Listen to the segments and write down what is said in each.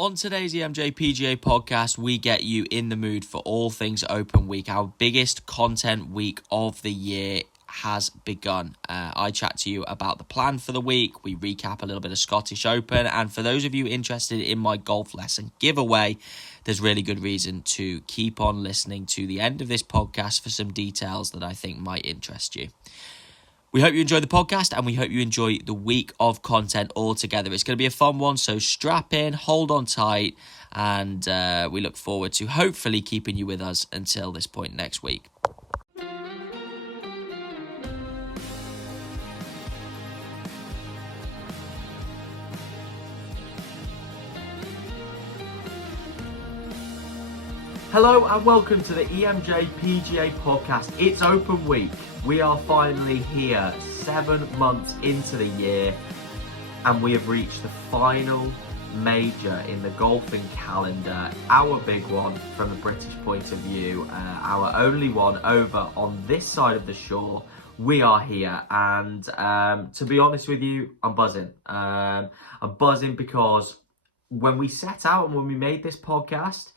On today's EMJ PGA podcast, we get you in the mood for all things Open Week. Our biggest content week of the year has begun. I chat to you about the plan for the week. We recap a little bit of Scottish Open. And for those of you interested in my golf lesson giveaway, there's really good reason to keep on listening to the end of this podcast for some details that I think might interest you. We hope you enjoy the podcast and we hope you enjoy the week of content altogether. It's going to be a fun one, so strap in, hold on tight, and we look forward to hopefully keeping you with us until this point next week. Hello and welcome to the EMJ PGA podcast. It's Open Week. We are finally here, 7 months into the year, and we have reached the final major in the golfing calendar. Our big one from a British point of view, our only one over on this side of the shore. We are here, and to be honest with you, I'm buzzing. I'm buzzing because when we set out and when we made this podcast,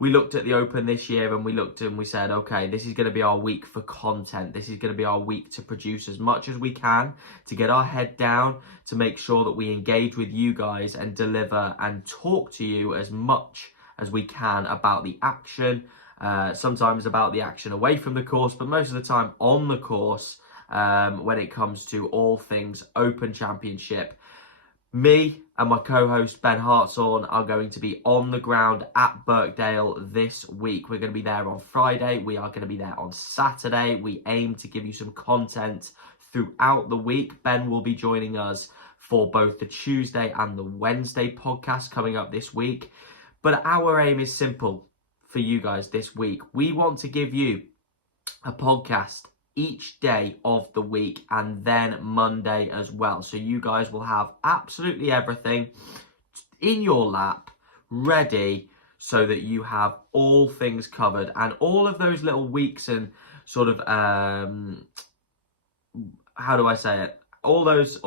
we looked at the Open this year and we looked and we said, okay, this is going to be our week for content. This is going to be our week to produce as much as we can, to get our head down, to make sure that we engage with you guys and deliver and talk to you as much as we can about the action, sometimes about the action away from the course, but most of the time on the course when it comes to all things Open Championship. Me and my co-host Ben Hartshorn are going to be on the ground at Birkdale this week. We're going to be there on Friday. We are going to be there on Saturday. We aim to give you some content throughout the week. Ben will be joining us for both the Tuesday and the Wednesday podcast coming up this week. But our aim is simple for you guys this week. We want to give you a podcast each day of the week and then Monday as well. So you guys will have absolutely everything in your lap ready so that you have all things covered, and all of those little weeks and sort of how do I say it? All those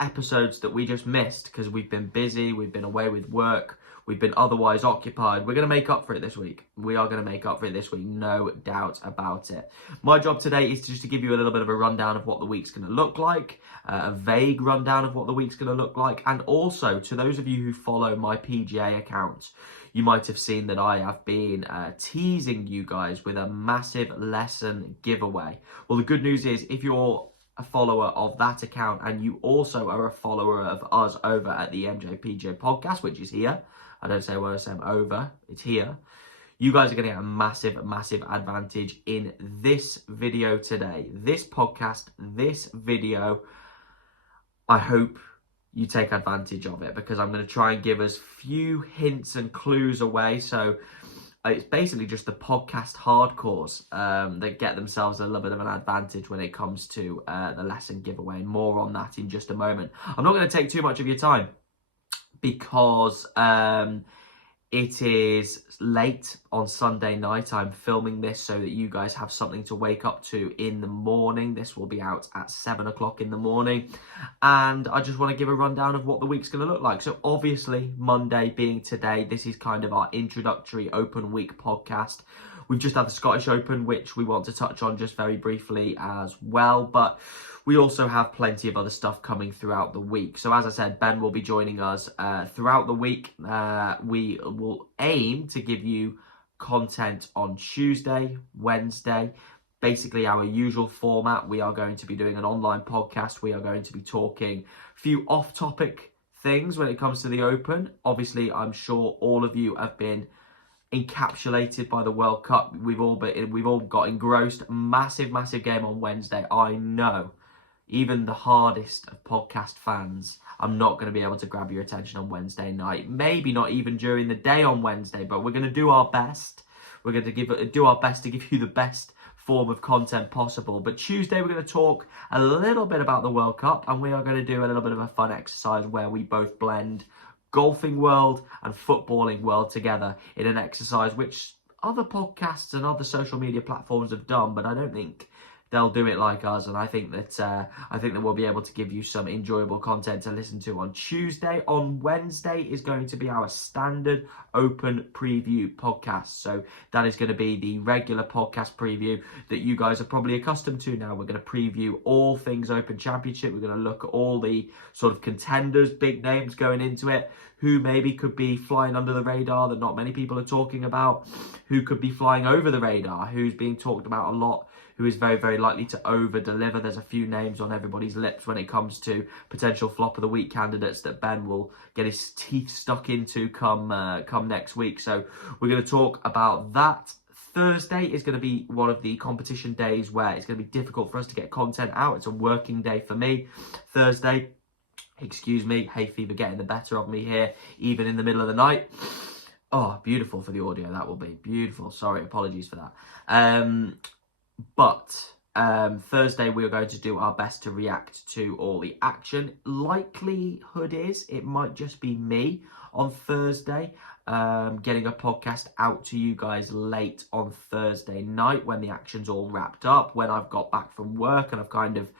episodes that we just missed because we've been busy, we've been away with work, we've been otherwise occupied. We're going to make up for it this week. We are going to make up for it this week, no doubt about it. My job today is just to give you a little bit of a rundown of what the week's going to look like, a vague rundown of what the week's going to look like, and also to those of you who follow my PGA account, you might have seen that I have been teasing you guys with a massive lesson giveaway. Well, the good news is if you're a follower of that account and you also are a follower of us over at the MJPJ podcast, which is here. I don't say when I say I'm over, it's here. You guys are going to get a massive, massive advantage in this video today. This podcast, this video, I hope you take advantage of it because I'm going to try and give us few hints and clues away. So it's basically just the podcast hardcores that get themselves a little bit of an advantage when it comes to the lesson giveaway. More on that in just a moment. I'm not going to take too much of your time because it is late on Sunday night. I'm filming this so that you guys have something to wake up to in the morning. This will be out at 7 o'clock in the morning. And I just want to give a rundown of what the week's going to look like. So obviously, Monday being today, this is kind of our introductory Open Week podcast. We've just had the Scottish Open, which we want to touch on just very briefly as well. But we also have plenty of other stuff coming throughout the week. So as I said, Ben will be joining us throughout the week. We will aim to give you content on Tuesday, Wednesday, basically our usual format. We are going to be doing an online podcast. We are going to be talking a few off-topic things when it comes to the Open. Obviously, I'm sure all of you have been encapsulated by the World Cup. We've all got engrossed. Massive game on Wednesday. I know even the hardest of podcast fans, I'm not going to be able to grab your attention on Wednesday night. Maybe not even during the day on Wednesday, but we're going to do our best. We're going to do our best to give you the best form of content possible. But Tuesday we're going to talk a little bit about the World Cup, and we are going to do a little bit of a fun exercise where we both blend golfing world and footballing world together in an exercise which other podcasts and other social media platforms have done, but I don't think they'll do it like us, and I think that we'll be able to give you some enjoyable content to listen to on Tuesday. On Wednesday is going to be our standard Open preview podcast, so that is going to be the regular podcast preview that you guys are probably accustomed to now. We're going to preview all things Open Championship. We're going to look at all the sort of contenders, big names going into it, who maybe could be flying under the radar that not many people are talking about, who could be flying over the radar, who's being talked about a lot, who is very, very likely to over-deliver. There's a few names on everybody's lips when it comes to potential flop of the week candidates that Ben will get his teeth stuck into come next week. So we're going to talk about that. Thursday is going to be one of the competition days where it's going to be difficult for us to get content out. It's a working day for me. Thursday, excuse me, hay fever getting the better of me here, even in the middle of the night. Oh, beautiful for the audio, that will be. Beautiful. Sorry, apologies for that. But Thursday we are going to do our best to react to all the action. Likelihood is it might just be me on Thursday, getting a podcast out to you guys late on Thursday night when the action's all wrapped up, when I've got back from work and I've kind of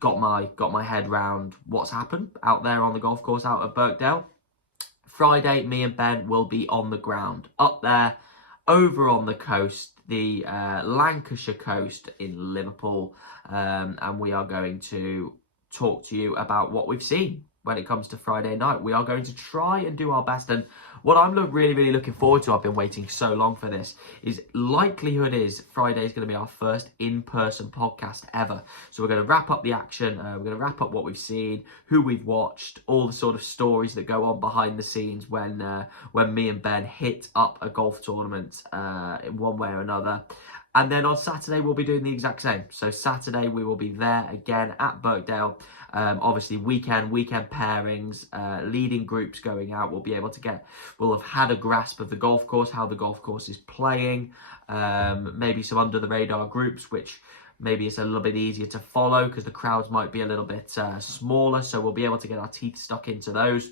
got my head round what's happened out there on the golf course out at Birkdale. Friday, me and Ben will be on the ground up there over on the coast, the Lancashire coast in Liverpool, and we are going to talk to you about what we've seen when it comes to Friday night. We are going to try and do our best, and what I'm really, really looking forward to, I've been waiting so long for this, is likelihood is Friday is going to be our first in-person podcast ever. So we're going to wrap up the action, we're going to wrap up what we've seen, who we've watched, all the sort of stories that go on behind the scenes when me and Ben hit up a golf tournament in one way or another. And then on Saturday, we'll be doing the exact same. So Saturday, we will be there again at Birkdale. Obviously, weekend pairings, leading groups going out. We'll have had a grasp of the golf course, how the golf course is playing. Maybe some under the radar groups, which maybe it's a little bit easier to follow because the crowds might be a little bit smaller. So we'll be able to get our teeth stuck into those.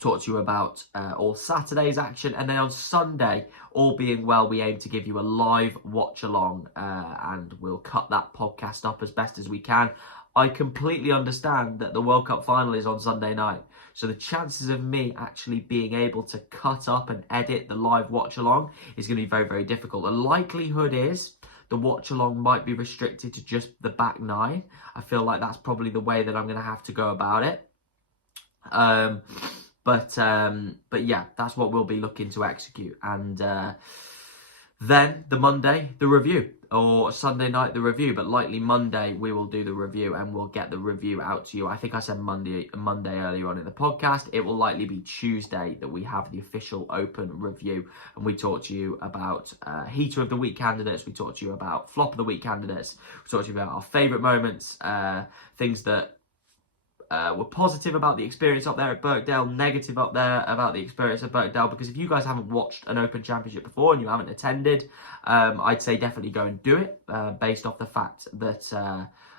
Talk to you about all Saturday's action, and then on Sunday, all being well, we aim to give you a live watch along, and we'll cut that podcast up as best as we can. I completely understand that the World Cup final is on Sunday night, so the chances of me actually being able to cut up and edit the live watch along is going to be very, very difficult. The likelihood is the watch along might be restricted to just the back nine. I feel like that's probably the way that I'm going to have to go about it. But yeah, that's what we'll be looking to execute. And then the Monday, the review, or Sunday night, the review. But likely Monday, we will do the review and we'll get the review out to you. I think I said Monday earlier on in the podcast. It will likely be Tuesday that we have the official Open review. And we talk to you about Heater of the Week candidates. We talk to you about Flop of the Week candidates. We talk to you about our favourite moments, things that we're positive about the experience up there at Birkdale, negative up there about the experience at Birkdale, because if you guys haven't watched an Open Championship before and you haven't attended, I'd say definitely go and do it, based off the fact that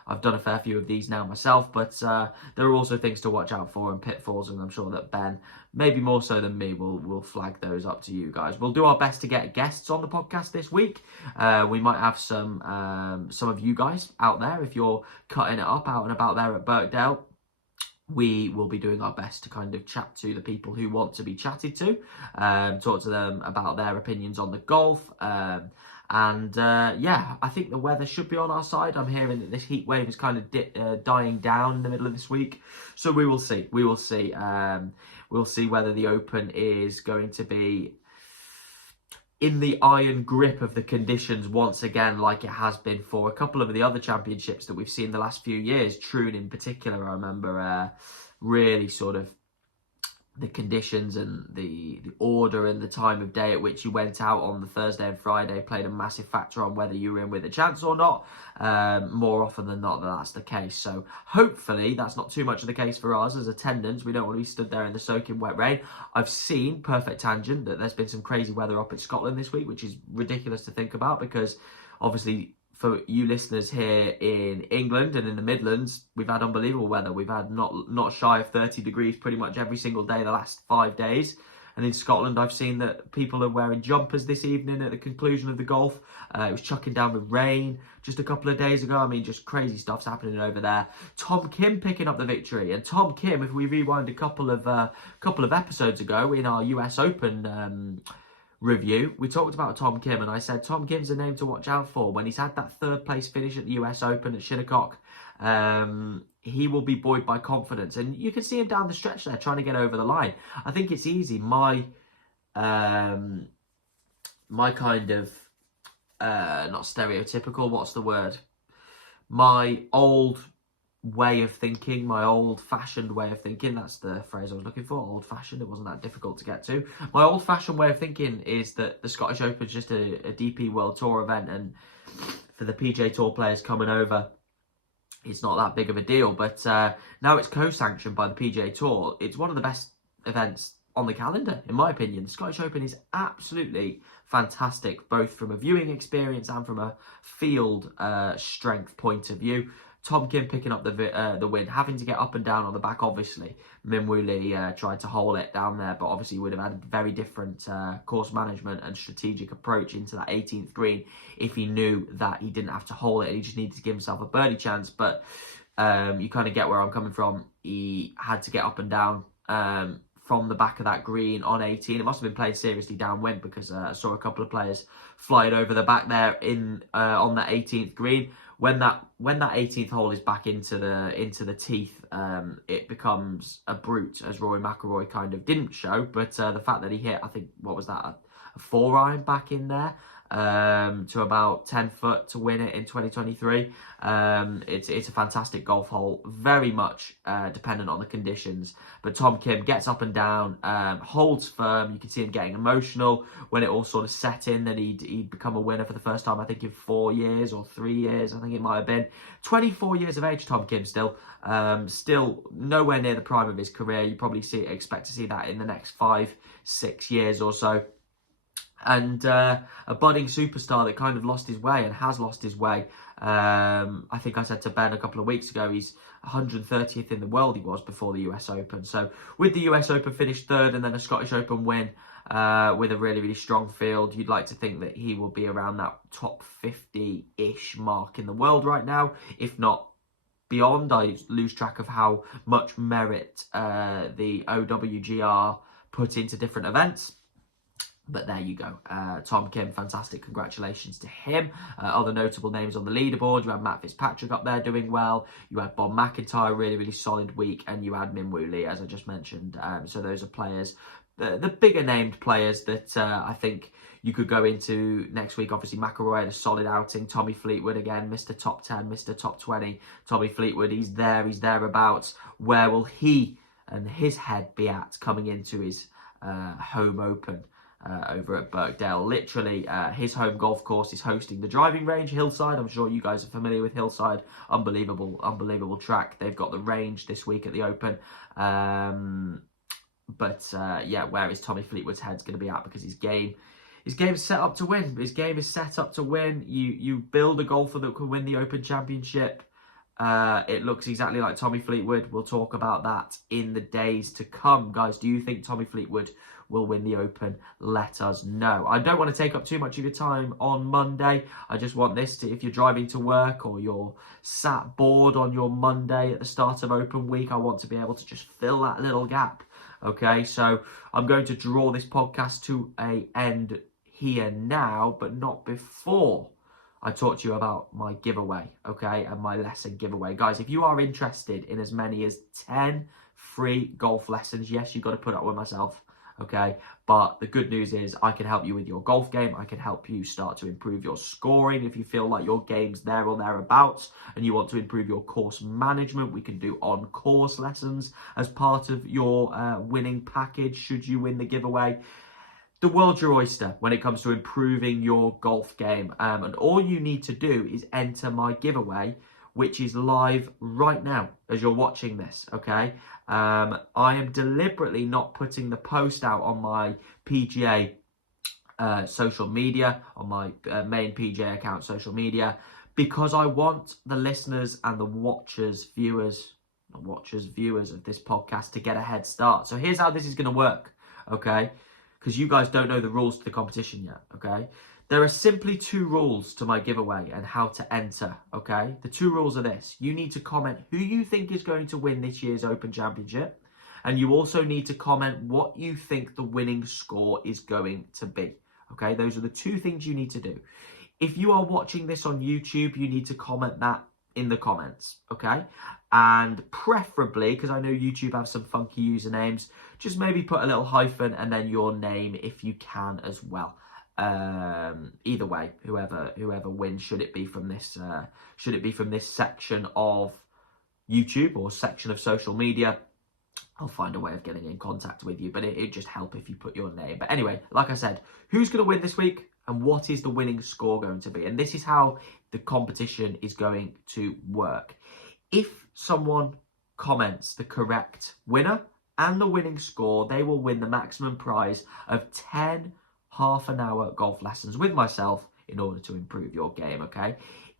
I've done a fair few of these now myself, but there are also things to watch out for and pitfalls, and I'm sure that Ben, maybe more so than me, will flag those up to you guys. We'll do our best to get guests on the podcast this week. We might have some of you guys out there, if you're cutting it up out and about there at Birkdale. We will be doing our best to kind of chat to the people who want to be chatted to, talk to them about their opinions on the golf, yeah, I think the weather should be on our side. I'm hearing that this heat wave is kind of dying down in the middle of this week, so we will see. We'll see whether the Open is going to be in the iron grip of the conditions once again, like it has been for a couple of the other championships that we've seen the last few years. Troon in particular, I remember really sort of the conditions and the order and the time of day at which you went out on the Thursday and Friday played a massive factor on whether you were in with a chance or not. More often than not, that's the case. So hopefully that's not too much of the case for us as attendants. We don't want to be stood there in the soaking wet rain. I've seen, perfect tangent, that there's been some crazy weather up in Scotland this week, which is ridiculous to think about, because obviously for you listeners here in England and in the Midlands, we've had unbelievable weather. We've had not shy of 30 degrees pretty much every single day the last 5 days. And in Scotland, I've seen that people are wearing jumpers this evening at the conclusion of the golf. It was chucking down with rain just a couple of days ago. I mean, just crazy stuff's happening over there. Tom Kim picking up the victory. And Tom Kim, if we rewind a couple of episodes ago in our US Open review, we talked about Tom Kim, and I said Tom Kim's a name to watch out for. When he's had that third place finish at the US Open at Shinnecock, he will be buoyed by confidence, and you can see him down the stretch there trying to get over the line. I think it's easy. My kind of not stereotypical, what's the word? My old way of thinking, my old-fashioned way of thinking, that's the phrase I was looking for, old-fashioned, it wasn't that difficult to get to. My old-fashioned way of thinking is that the Scottish Open is just a DP World Tour event, and for the PGA Tour players coming over, it's not that big of a deal. But now it's co-sanctioned by the PGA Tour. It's one of the best events on the calendar, in my opinion. The Scottish Open is absolutely fantastic, both from a viewing experience and from a field strength point of view. Tom Kim picking up the win, having to get up and down on the back, obviously. Min Woo Lee tried to hole it down there, but obviously would have had a very different course management and strategic approach into that 18th green if he knew that he didn't have to hole it and he just needed to give himself a birdie chance. But you kind of get where I'm coming from. He had to get up and down from the back of that green on 18. It must have been played seriously downwind, because I saw a couple of players flying over the back there on that 18th green. When that 18th hole is back into the teeth, it becomes a brute, as Rory McIlroy kind of didn't show. But the fact that he hit, I think, what was that, a 4-iron back in there to about 10 foot to win it in 2023. It's a fantastic golf hole, very much dependent on the conditions. But Tom Kim gets up and down, holds firm. You can see him getting emotional when it all sort of set in that he'd become a winner for the first time, I think, in 4 years or 3 years, I think it might have been. 24 years of age, Tom Kim still. Still nowhere near the prime of his career. You probably expect to see that in the next 5-6 years or so. And a budding superstar that kind of lost his way and has lost his way. I think I said to Ben a couple of weeks ago, he's 130th in the world he was before the US Open. So with the US Open finished third and then a Scottish Open win with a really, really strong field, you'd like to think that he will be around that top 50-ish mark in the world right now, if not beyond. I lose track of how much merit the OWGR put into different events. But there you go. Tom Kim, fantastic. Congratulations to him. Other notable names on the leaderboard. You had Matt Fitzpatrick up there doing well. You had Bob McIntyre, really, really solid week. And you had Min Woo Lee, as I just mentioned. So those are players, the bigger named players that I think you could go into next week. Obviously, McIlroy had a solid outing. Tommy Fleetwood, again, Mr. Top 10, Mr. Top 20. Tommy Fleetwood, he's thereabouts. Where will he and his head be at coming into his home open? Over at Birkdale. Literally, his home golf course is hosting the driving range, Hillside. I'm sure you guys are familiar with Hillside. Unbelievable track. They've got the range this week at the Open. Yeah, where is Tommy Fleetwood's head's going to be at? Because his game is set up to win. His game is set up to win. You build a golfer that can win the Open Championship. It looks exactly like Tommy Fleetwood. We'll talk about that in the days to come. Guys, do you think Tommy Fleetwood will win the Open? Let us know. I don't want to take up too much of your time on Monday. I just want this to, if you're driving to work or you're sat bored on your Monday at the start of Open week, I want to be able to just fill that little gap. Okay, so I'm going to draw this podcast to an end here now, but not before I talk to you about my giveaway, okay, and my lesson giveaway. Guys, if you are interested in as many as 10 free golf lessons, yes, you've got to put up with myself, okay, but the good news is I can help you with your golf game. I can help you start to improve your scoring. If you feel like your game's there or thereabouts and you want to improve your course management, we can do on-course lessons as part of your winning package should you win the giveaway. The world's your oyster when it comes to improving your golf game. And all you need to do is enter my giveaway, which is live right now as you're watching this, okay? I am deliberately not putting the post out on my PGA social media, on my main PGA account social media, because I want the listeners and the viewers of this podcast to get a head start. So here's how this is going to work. okay? Because you guys don't know the rules to the competition yet, okay? There are simply 2 rules to my giveaway and how to enter, okay? The 2 rules are this. You need to comment who you think is going to win this year's Open Championship. And you also need to comment what you think the winning score is going to be, okay? Those are the 2 things you need to do. If you are watching this on YouTube, you need to comment that in the comments, okay? And preferably, because I know YouTube have some funky usernames, just maybe put a little hyphen and then your name if you can as well. Either way, whoever wins, should it be from this section of YouTube or section of social media, I'll find a way of getting in contact with you, but it'd just help if you put your name. But anyway, like I said, who's going to win this week and what is the winning score going to be? And this is how the competition is going to work. If someone comments the correct winner and the winning score, they will win the maximum prize of 10 half-an-hour golf lessons with myself in order to improve your game, okay?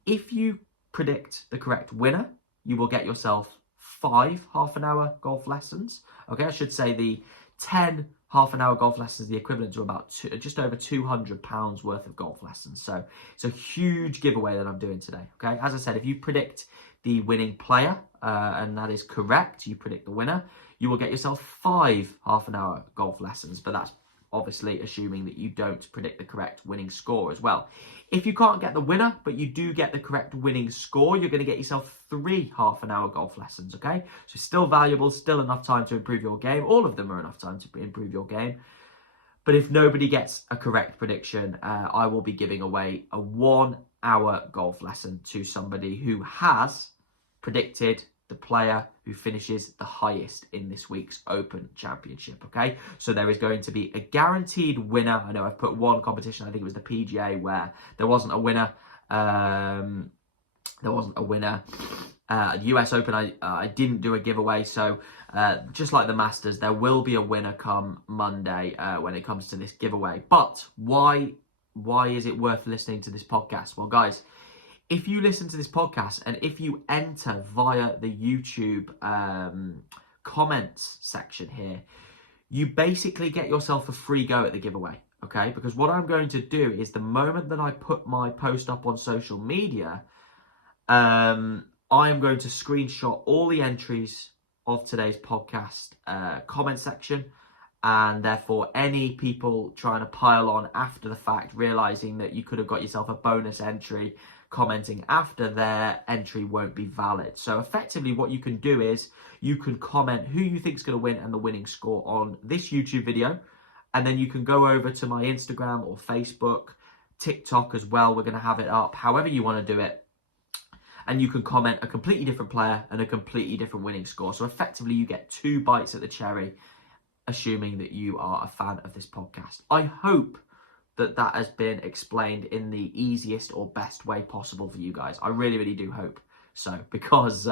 If you predict the correct winner, you will get yourself 5 half-an-hour golf lessons, okay? I should say the 10 half-an-hour golf lessons, the equivalent to about just over £200 worth of golf lessons. So it's a huge giveaway that I'm doing today, okay? As I said, if you predict the winning player, and that is correct, you predict the winner, you will get yourself 5 half-an-hour golf lessons, but that's obviously assuming that you don't predict the correct winning score as well. If you can't get the winner, but you do get the correct winning score, you're going to get yourself 3 half-an-hour golf lessons, okay? So still valuable, still enough time to improve your game. All of them are enough time to improve your game. But if nobody gets a correct prediction, I will be giving away a 1-hour golf lesson to somebody who has predicted the player who finishes the highest in this week's Open Championship, okay? So there is going to be a guaranteed winner. I know I've put one competition, I think it was the PGA, where there wasn't a winner. US Open, I didn't do a giveaway, so just like the Masters, there will be a winner come Monday when it comes to this giveaway. But why is it worth listening to this podcast? Well, guys, if you listen to this podcast and if you enter via the YouTube comments section here, you basically get yourself a free go at the giveaway, okay? Because what I'm going to do is the moment that I put my post up on social media, I am going to screenshot all the entries of today's podcast comment section, and therefore any people trying to pile on after the fact, realizing that you could have got yourself a bonus entry, commenting after their entry won't be valid. So effectively what you can do is you can comment who you think is going to win and the winning score on this YouTube video, and then you can go over to my Instagram or Facebook, TikTok as well. We're going to have it up however you want to do it, and you can comment a completely different player and a completely different winning score. So effectively you get 2 bites at the cherry, assuming that you are a fan of this podcast. I hope that has been explained in the easiest or best way possible for you guys. I really, really do hope so, because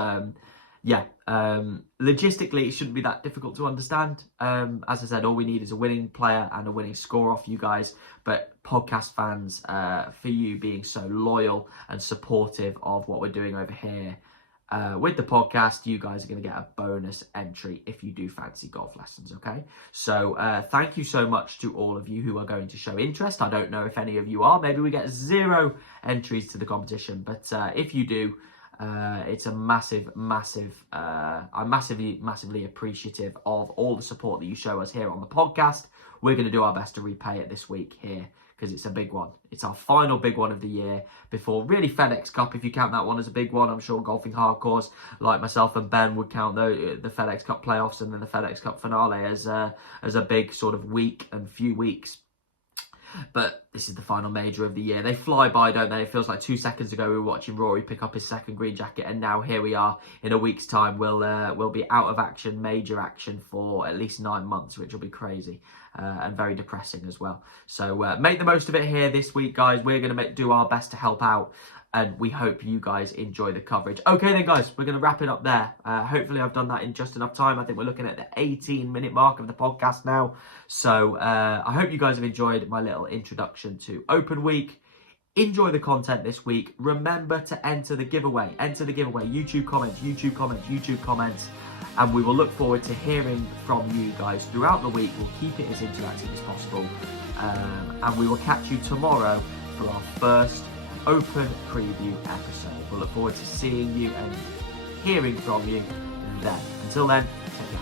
logistically it shouldn't be that difficult to understand. As I said, all we need is a winning player and a winning score off you guys. But podcast fans, for you being so loyal and supportive of what we're doing over here with the podcast, you guys are going to get a bonus entry if you do fancy golf lessons, okay? So thank you so much to all of you who are going to show interest. I don't know if any of you are. Maybe we get 0 entries to the competition, but if you do, it's a massive, I'm massively appreciative of all the support that you show us here on the podcast. We're going to do our best to repay it this week here, because it's a big one. It's our final big one of the year before really FedEx Cup, if you count that one as a big one. I'm sure golfing hardcores like myself and Ben would count the FedEx Cup playoffs and then the FedEx Cup finale as a big sort of week and few weeks. But this is the final major of the year. They fly by, don't they? It feels like 2 seconds ago we were watching Rory pick up his second green jacket, and now here we are. In a week's time, we'll be out of action, major action, for at least 9 months, which will be crazy and very depressing as well. So make the most of it here this week, guys. We're going to do our best to help out, and we hope you guys enjoy the coverage. Okay then, guys, we're going to wrap it up there. Hopefully I've done that in just enough time. I think we're looking at the 18-minute mark of the podcast now. So I hope you guys have enjoyed my little introduction to Open Week. Enjoy the content this week. Remember to enter the giveaway. Enter the giveaway. YouTube comments, YouTube comments, YouTube comments. And we will look forward to hearing from you guys throughout the week. We'll keep it as interactive as possible. And we will catch you tomorrow for our first open preview episode. We'll look forward to seeing you and hearing from you then. Until then, take care.